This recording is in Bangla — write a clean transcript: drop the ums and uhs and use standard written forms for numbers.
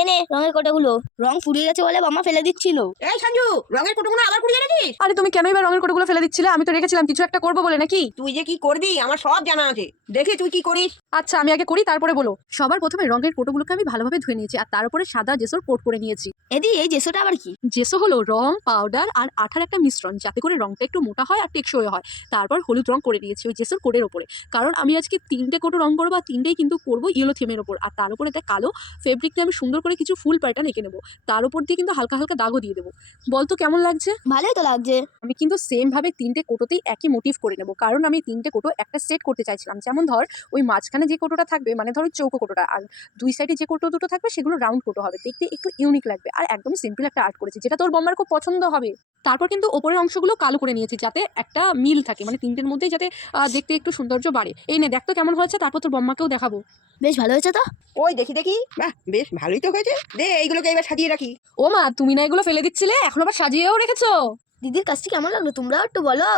এনে রঙের কোটাগুলো। রং ফুরিয়ে গেছে বলে মামা ফেলে দিচ্ছিল। এই সঞ্জু, রঙের কোটোগুলো আবার কুড়িয়ে এনেছিস? আরে তুমি কেনই বা রঙের কোটোগুলো ফেলে দিচ্ছিলে? আমি তো রেখেছিলাম কিছু একটা করবো বলে, নাকি? তুই যে কি করবি আমার সব জানা আছে, দেখি তুই কি করিস। আচ্ছা, আমি আগে করি তারপরে বলো। সবার প্রথমে রঙের কোটোগুলোকে আমি ভালোভাবে ধুয়ে নিয়েছি আর তার উপরে সাদা জেসোর কোট করে নিয়েছি। এদি এই জেসোটা আবার কি? জেসো হলো রং, পাউডার আর আঠার একটা মিশ্রণ, যাতে করে রংটা একটু মোটা হয় আর টেকসই হয়। তারপর হলুদ রং করে নিয়েছি ওই জেসোর কোটের ওপরে, কারণ আমি আজকে 3টে কোটো রং করবো আর 3টেই কিন্তু করবো ইয়েলো থিমের ওপর। আর তার উপরে একটা কালো ফেব্রিক দিয়ে আমি সুন্দর করে কিছু ফুল প্যাটার্ন এঁকে নেবো। তার উপর দিয়ে কিন্তু হালকা হালকা দাগও দিয়ে দেবো। বলতো কেমন লাগছে? ভালোই তো লাগছে। আমি কিন্তু সেম ভাবে 3টে কোটোতেই একই মোটিভ করে নেবো, কারণ আমি 3টে কোটো একটা সেট করতে চাইছিলাম। যেমন ধর ওই মাঝখানে যে কোটোটা থাকবে, মানে ধর ওই চৌকো কোটোটা, আর দুই সাইডে যে কোটো দুটো থাকবে সেগুলো রাউন্ড কোটো হবে, দেখতে একটু ইউনিক লাগবে। আর একদম সিম্পল একটা আর্ট করেছি, যেটা তোর বম্মার খুব পছন্দ হবে। তারপর কিন্তু ওপরের অংশগুলো কালো করে নিয়েছি, যাতে একটা মিল থাকে, মানে 3টের মধ্যেই যাতে দেখতে একটু সৌন্দর্য বাড়ে। এই নে দেখ তো কেমন হয়েছে, তারপর তোর বম্মাকেও দেখাবো। বেশ ভালো হয়েছে তো। ওই দেখি দেখি, বাহ বেশ ভালোই তো হয়েছে। দে এইগুলোকে এবার সাজিয়ে রাখি। ও মা, তুমি না এগুলো ফেলে দিচ্ছিলে, এখন আবার সাজিয়েও রেখেছো? দিদির কাজটি কেমন লাগলো তোমরাও একটু বলো।